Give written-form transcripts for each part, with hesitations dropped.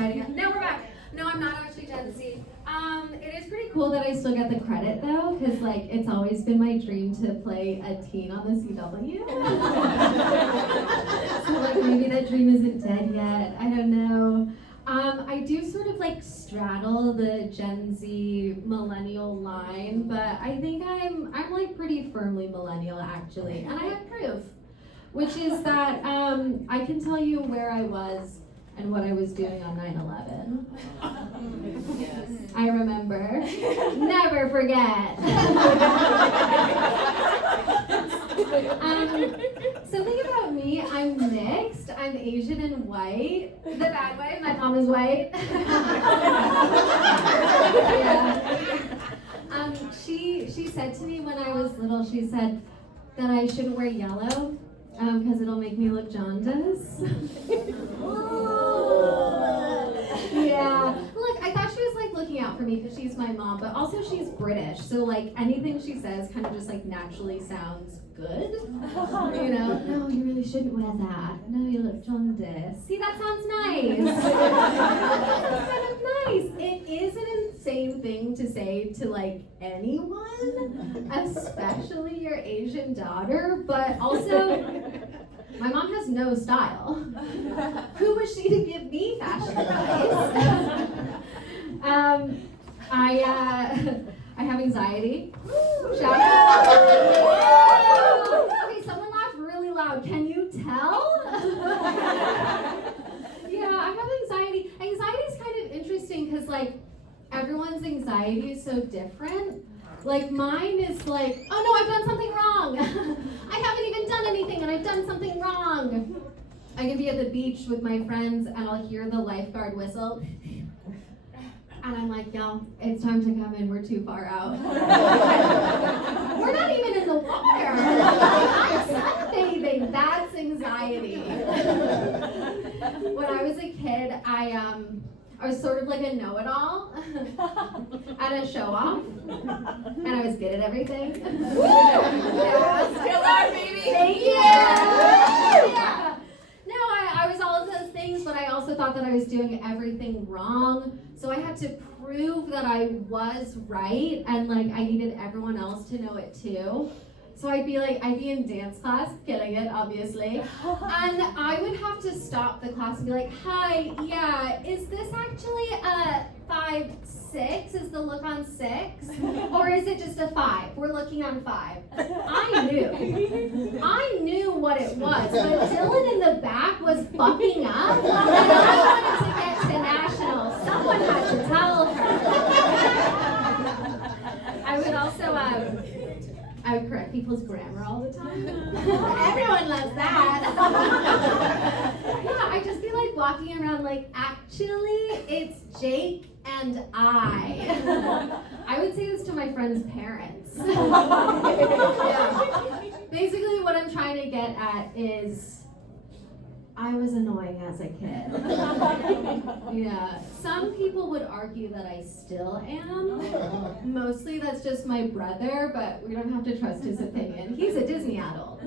exciting. Now we're back. No, I'm not actually Gen Z. It is pretty cool that I still get the credit though, because like it's always been my dream to play a teen on the CW. So like maybe that dream isn't dead yet. I don't know. I do sort of like straddle the Gen Z millennial line, but I think I'm like pretty firmly millennial actually, and I have proof, which is that I can tell you where I was and what I was doing on 9/11. Yes. I remember. Never forget. Something about me, I'm mixed. I'm Asian and white. The bad way, my mom is white. Yeah. She said to me when I was little, she said that I shouldn't wear yellow because it'll make me look jaundiced. Yeah. Look, I thought she was like looking out for me because she's my mom, but also she's British, so like anything she says kind of just like naturally sounds good. You know? No, you really shouldn't wear that. No, you look jaundiced. See, that sounds nice. That's kind of nice. It is an insane thing to say to like anyone, especially your Asian daughter, but also my mom has no style. Who was she to give me fashion advice? I have anxiety. Shout out. Okay, someone laughed really loud. Can you tell? Yeah, I have anxiety. Anxiety is kind of interesting because like everyone's anxiety is so different. Like mine is like, oh no, I've done something wrong. I haven't even done anything and I've done something wrong. I can be at the beach with my friends and I'll hear the lifeguard whistle. And I'm like, yo, it's time to come in, we're too far out. We're not even in the water. I'm sunbathing, that's anxiety. When I was a kid, I was sort of like a know-it-all at a show-off, and I was good at everything. Yeah. Still are, baby. Thank you. Yeah. No, I was all of those things, but I also thought that I was doing everything wrong. So I had to prove that I was right, and like I needed everyone else to know it too. So I'd be in dance class, killing it, obviously. And I would have to stop the class and be like, hi, yeah, is this actually a 5-6? Is the look on 6? Or is it just a 5? We're looking on 5. I knew what it was, but Dylan in the back was fucking up. And I wanted to get to nationals. Someone had to tell her. I would also, I would correct people's grammar all the time. Everyone loves that. Yeah, I'd just be like walking around like, actually, it's Jake and I. I would say this to my friend's parents. Yeah. Basically, what I'm trying to get at is I was annoying as a kid. Yeah. Some people would argue that I still am. Mostly that's just my brother, but we don't have to trust his opinion. He's a Disney adult.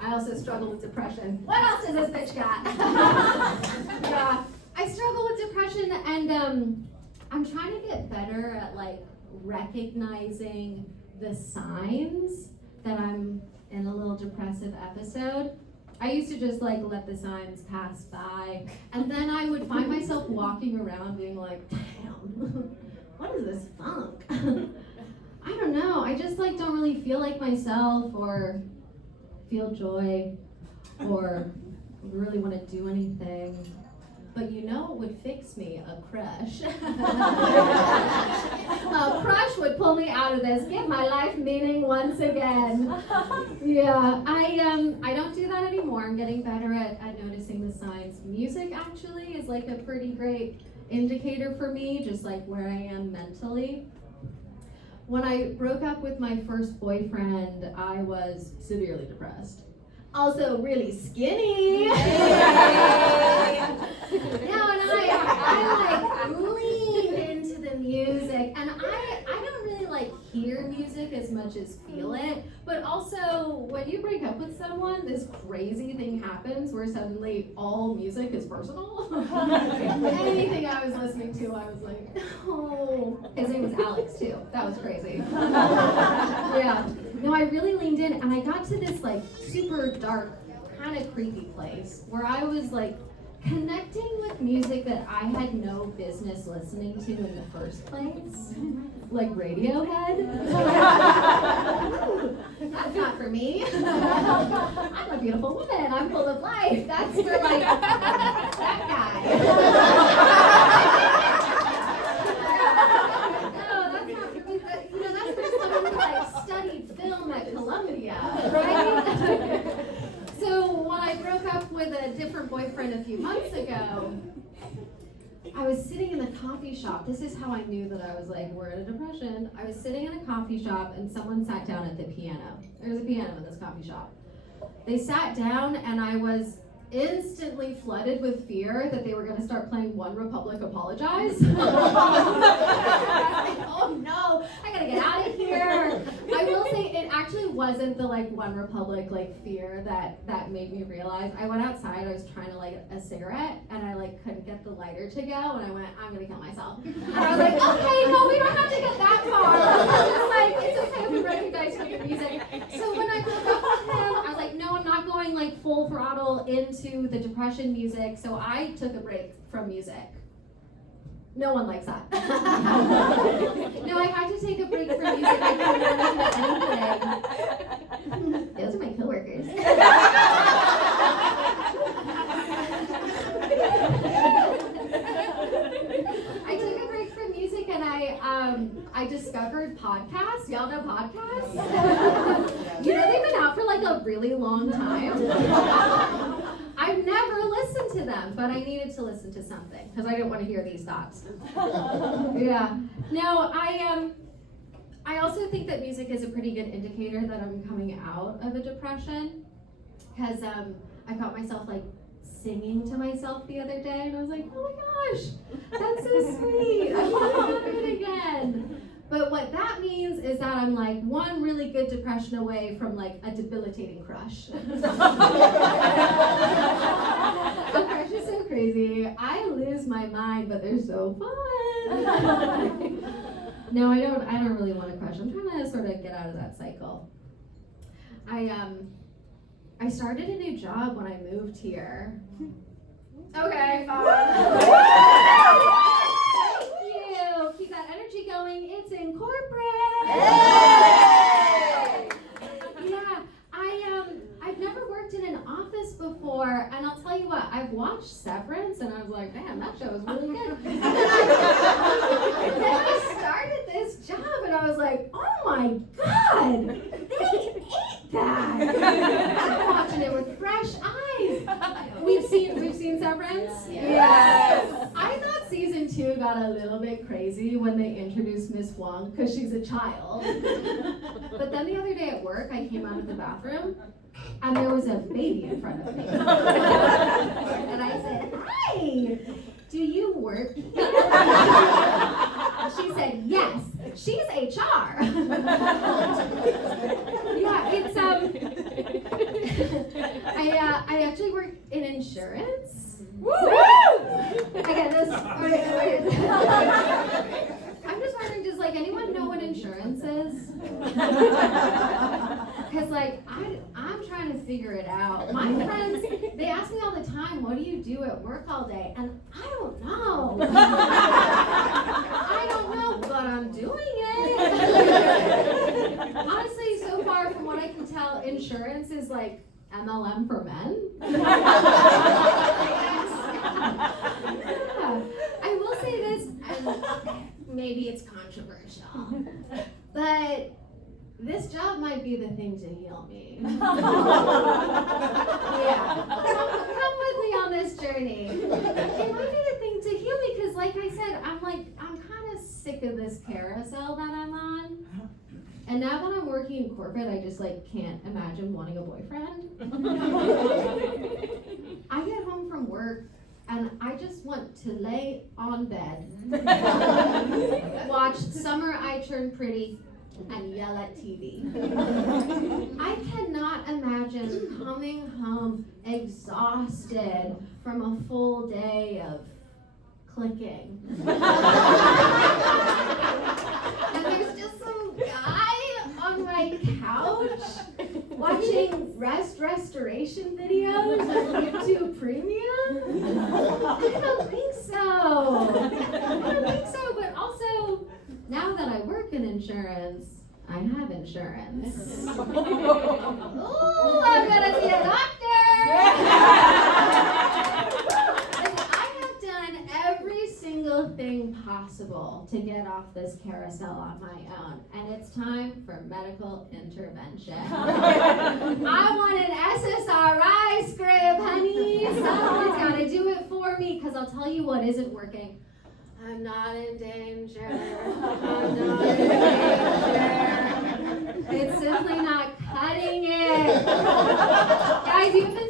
I also struggle with depression. What else does this bitch got? Yeah. I struggle with depression, and I'm trying to get better at like recognizing the signs that I'm in a little depressive episode. I used to just like let the signs pass by, and then I would find myself walking around being like, damn, what is this funk? I don't know, I just like don't really feel like myself or feel joy or really want to do anything. But you know what would fix me? A crush. A crush would pull me out of this, give my life meaning once again. Yeah, I don't do that anymore. I'm getting better at noticing the signs. Music actually is like a pretty great indicator for me, just like where I am mentally. When I broke up with my first boyfriend, I was severely depressed. Also really skinny. Yeah, and I like leaned into the music, and I don't really like hear music as much as feel it. But also, when you break up with someone, this crazy thing happens where suddenly all music is personal. Anything I was listening to, I was like, oh. His name was Alex too. That was crazy. Yeah. No, I really leaned in, and I got to this like super dark, kind of creepy place where I was like connecting with music that I had no business listening to in the first place, like Radiohead. That's not for me. I'm a beautiful woman. I'm full of life. That's for like that guy. No, that's not for me. But, that's for someone who like studied film at Columbia, right? So when I broke up with a different boyfriend a few months ago, I was sitting in the coffee shop. This is how I knew that I was like, we're in a depression. I was sitting in a coffee shop and someone sat down at the piano. There's a piano in this coffee shop. They sat down and I was instantly flooded with fear that they were going to start playing One Republic Apologize. Oh no, I gotta get out of here. I will say it actually wasn't the like One Republic like fear that made me realize. I went outside, I was trying to light a cigarette and I like couldn't get the lighter to go and I went, I'm gonna kill myself. And I was like, okay, no, we don't have to get that far. It's like, it's okay if we recognize your music. So when I broke up with him, I was like, no, I'm not going like full throttle into the depression music, so I took a break from music. No one likes that. No, I had to take a break from music. I couldn't listen to anything. Those are my coworkers. I took a break from music and I discovered podcasts. Y'all know podcasts? They've been out for like a really long time. I've never listened to them, but I needed to listen to something because I didn't want to hear these thoughts. Yeah. No, I also think that music is a pretty good indicator that I'm coming out of a depression because I caught myself like singing to myself the other day and I was like, oh my gosh, that's so sweet. I want to do it again. But what that means is that I'm like one really good depression away from like a debilitating crush. A crush is so crazy. I lose my mind, but they're so fun. No, I don't really want a crush. I'm trying to sort of get out of that cycle. I started a new job when I moved here. Okay, fine. Keep that energy going. It's in corporate. Yeah, I've never worked in an office before, and I'll tell you what, I've watched Severance, and I was like, man, that show is really good. And then I started this job, and I was like, oh my god, they ate that. I'm watching it with fresh eyes. We've seen Severance. Yes. I thought season 2 got a little bit crazy when they introduced Miss Huang because she's a child. But then the other day at work, I came out of the bathroom and there was a baby in front of me. And I said, "Hi, do you work here?" She said, "Yes." She's HR. Yeah, it's I actually work in insurance. Woo! Okay, this. I'm just wondering, does like anyone know what insurance is? Because like I'm trying to figure it out. My friends, they ask me all the time, "What do you do at work all day?" And I don't know. I don't know, but I'm doing it. Honestly, so far from what I can tell, insurance is like MLM for men. Yeah. I will say this, and maybe it's controversial, but this job might be the thing to heal me. Yeah. Come with me on this journey. It might be the thing to heal me because, like I said, I'm kind of sick of this carousel that I'm on. And now when I'm working in corporate, I just like can't imagine wanting a boyfriend. I get home from work and I just want to lay on bed, watch Summer I Turn Pretty, and yell at TV. I cannot imagine coming home exhausted from a full day of clicking. And there's just some guy on my couch watching restoration videos on YouTube Premium? I don't think so. But also, now that I work in insurance, I have insurance. Ooh, I'm gonna see a doctor! I have done every single thing possible to get off this carousel on my own, and it's time for medical intervention. I want an SSRI script, honey. Someone's gotta do it for me, because I'll tell you what isn't working. I'm not in danger. I'm not in danger. It's simply not cutting it. Guys, even the